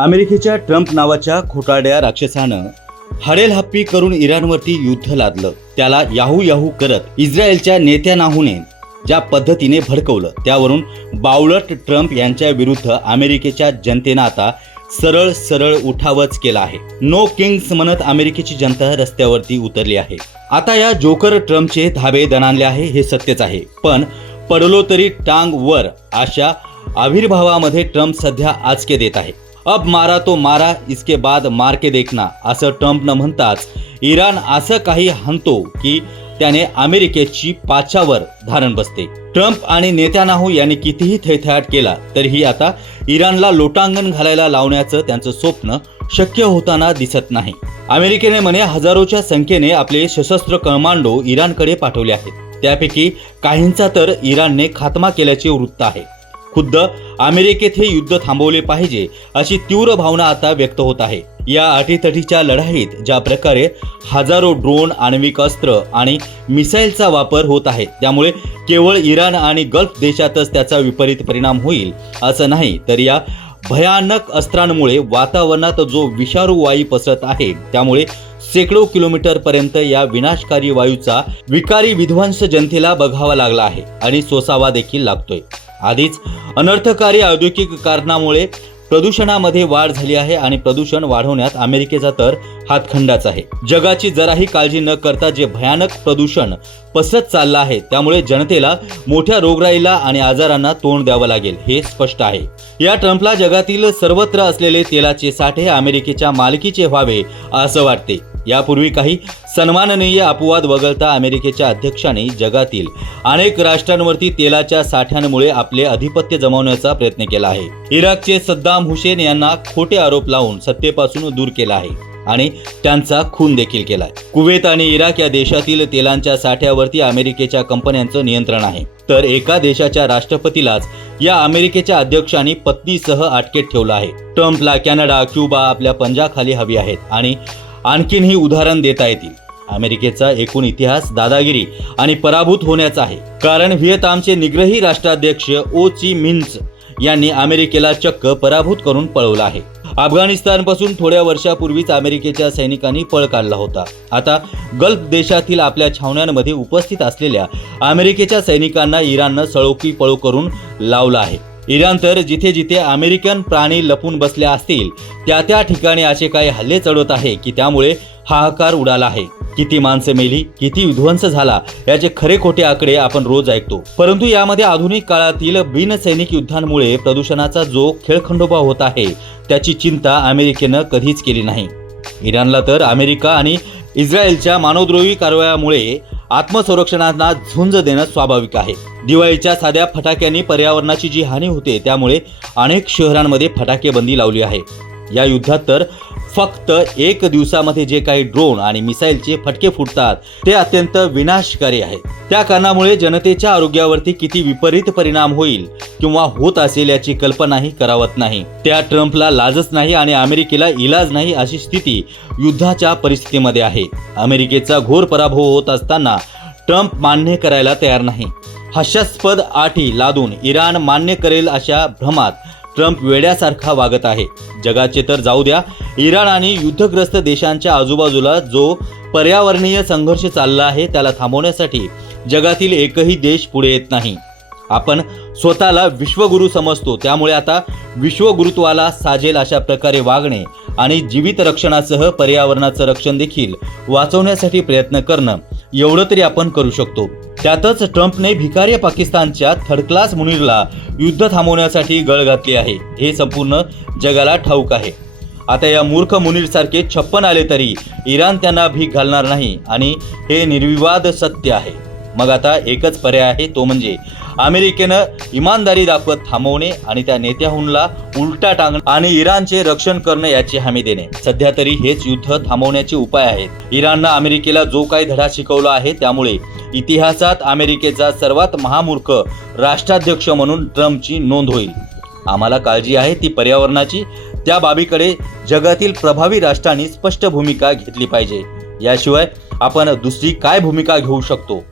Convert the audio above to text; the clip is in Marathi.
अमेरिकेच्या ट्रम्प नावाच्या खोटारड्या राक्षसानं हडेलहप्पी करून इराणवरती युद्ध लादलं. त्याला याहू याहू करत इस्रायलच्या नेत्यानाहूने ज्या पद्धतीने भडकवलं, त्यावरून बावळट ट्रम्प यांच्या विरुद्ध अमेरिकेच्या जनतेनं आता सरळ सरळ उठावच केला आहे. नो किंग्स म्हणत अमेरिकेची जनता रस्त्यावरती उतरली आहे. आता या जोकर ट्रम्पचे धाबे दणाणले आहे हे सत्यच आहे, पण पडलो तरी टांग वर अशा आविर्भावामध्ये ट्रम्प सध्या आचके देत आहे. अब मारा तो मारा, इसके बाद मार के देखना असं ट्रम्प न म्हणताच इराण असं काही हाणतो की त्याने अमेरिकेची पाछावर धारण बसते. ट्रम्प आणि नेत्यानाहू यांनी कितीही थैथयाट केला तरीही आता इराणला लोटांगण घालायला लावण्याचं त्यांचं स्वप्न शक्य होताना दिसत नाही. अमेरिकेने म्हणे हजारोच्या संख्येने आपले सशस्त्र कमांडो इराणकडे पाठवले आहेत. त्यापैकी काहींचा तर इराणने खात्मा केल्याचे वृत्त आहे. खुद्द अमेरिकेत हे युद्ध थांबवले पाहिजे अशी तीव्र भावना आता व्यक्त होत आहे. या अटीतटीच्या लढाईत ज्या प्रकारे हजारो ड्रोन, आण्विक अस्त्र आणि मिसाईलचा वापर होत आहे, त्यामुळे केवळ इराण आणि गल्फ देशातच त्याचा विपरीत परिणाम होईल असं नाही, तर या भयानक अस्त्रांमुळे वातावरणात जो विषारू वायू पसरत आहे, त्यामुळे शेकडो किलोमीटर पर्यंत या विनाशकारी वायूचा विकारी विध्वंस जनतेला बघावा लागला आहे आणि सोसावा देखील लागतोय. आधीच अनर्थकारी औद्योगिक कारणामुळे प्रदूषणामध्ये वाढ झाली आहे आणि प्रदूषण वाढवण्यात अमेरिकेचा तर हातखंडाच आहे. जगाची जराही काळजी न करता जे भयानक प्रदूषण पसरत चाललं आहे, त्यामुळे जनतेला मोठ्या रोगराईला आणि आजारांना तोंड द्यावं लागेल हे स्पष्ट आहे. या ट्रम्पला जगातील सर्वत्र असलेले तेलाचे साठे अमेरिकेच्या मालकीचे व्हावे असं वाटते. यापूर्वी काही सन्माननीय अपवाद वगळता अमेरिकेच्या अध्यक्षांनी जगातील अनेक राष्ट्रांवरती तेलाच्या साठ्यांमुळे आपले अधिपत्य जमावण्याचा प्रयत्न केला आहे. इराकचे सद्दाम हुसेन यांना खोटे आरोप लावून सत्तेपासून दूर केला आहे आणि त्यांचा खून देखील केलाय. कुवेत आणि इराक या देशातील तेलांच्या साठ्यावरती अमेरिकेच्या कंपन्यांचं नियंत्रण आहे, तर एका देशाच्या राष्ट्रपतीलाच या अमेरिकेच्या अध्यक्षांनी पत्नीसह अटकेत ठेवलं आहे. ट्रम्पला कॅनडा, क्युबा आपल्या पंजाखाली हवी आहेत आणि आणखीनही उदाहरण देता येतील. अमेरिकेचा एकूण इतिहास दादागिरी आणि पराभूत होण्याचा आहे, कारण व्हिएतनामचे निग्रही राष्ट्राध्यक्ष ओ ची मिन्ह यांनी अमेरिकेला चक्क पराभूत करून पळवलं आहे. अफगाणिस्तानपासून थोड्या वर्षापूर्वीच अमेरिकेच्या सैनिकांनी पळ काढला होता. आता गल्फ देशातील आपल्या छावण्यांमध्ये उपस्थित असलेल्या अमेरिकेच्या सैनिकांना इराणनं सळोकी पळो करून लावलं आहे. इराण तर जिथे जिथे अमेरिकन प्राणी लपून बसले असतील त्या त्या ठिकाणी असे काही हल्ले चढवत आहे की त्यामुळे हाहाकार उडाला आहे. किती माणसं मेली, किती विध्वंस झाला याचे खरे खोटे आकडे आपण रोज ऐकतो. परंतु यामध्ये आधुनिक काळातील बिनसैनिक युद्धांमुळे प्रदूषणाचा जो खेळखंडोबा होत आहे त्याची चिंता अमेरिकेनं कधीच केली नाही. इराणला तर अमेरिका आणि इस्रायलच्या मानवद्रोही कारवायामुळे आत्मसंरक्षणाला झुंज देणं स्वाभाविक आहे. दिवाळीच्या साध्या फटाक्यांनी पर्यावरणाची जी हानी होते, त्यामुळे अनेक शहरांमध्ये फटाके बंदी लावली आहे. या युद्धात तर फक्त एक दिवसामध्ये जे काही ड्रोन आणि मिसाईलचे फटके फुटतात ते अत्यंत विनाशकारी आहे. त्या कारणामुळे जनतेच्या आरोग्यावरती किती विपरीत परिणाम होईल किंवा होत असेल याची कल्पनाही करावत नाही. त्या ट्रम्पला लाजच नाही आणि अमेरिकेला इलाज नाही अशी स्थिती युद्धाच्या परिस्थितीमध्ये आहे. अमेरिकेचा घोर पराभव होत असताना ट्रम्प मान्य करायला तयार नाही. हास्यास्पद अटी लादून इराण मान्य करेल अशा भ्रमात ट्रम्प वेड्यासारखा वागत आहे. जगाचे तर जाऊ द्या, इराण आणि युद्धग्रस्त देशांच्या आजूबाजूला जो पर्यावरणीय संघर्ष चालला आहे त्याला थांबवण्यासाठी जगातील एकही देश पुढे येत नाही. आपण स्वतःला विश्वगुरू समजतो, त्यामुळे आता विश्वगुरुत्वाला साजेल अशा प्रकारे वागणे आणि जीवित रक्षणासह पर्यावरणाचं रक्षण देखील वाचवण्यासाठी प्रयत्न करणं एवढं तरी आपण करू शकतो. त्यातच ट्रम्पने भिकारी पाकिस्तानच्या थर्ड क्लास मुनीरला युद्ध थांबवण्यासाठी गळ घातली आहे हे संपूर्ण जगाला ठाऊक आहे. आता या मूर्ख मुनीरसारखे 56 आले तरी इराण त्यांना भीक घालणार नाही आणि हे निर्विवाद सत्य आहे. मग आता एकच पर्याय आहे, तो म्हणजे अमेरिकेनं इमानदारी दाखवत थांबवणे आणि त्या नेत्याहूनला उलटा टांगणे आणि इराणचे रक्षण करणे याची हमी देणे. सध्या तरी हेच युद्ध थांबवण्याचे उपाय आहेत. इराणनं अमेरिकेला जो काही धडा शिकवला आहे त्यामुळे इतिहासात अमेरिकेचा सर्वात महामूर्ख राष्ट्राध्यक्ष म्हणून ट्रम्पची नोंद होईल. आम्हाला काळजी आहे ती पर्यावरणाची. त्या बाबीकडे जगातील प्रभावी राष्ट्रांनी स्पष्ट भूमिका घेतली पाहिजे. याशिवाय आपण दुसरी काय भूमिका घेऊ शकतो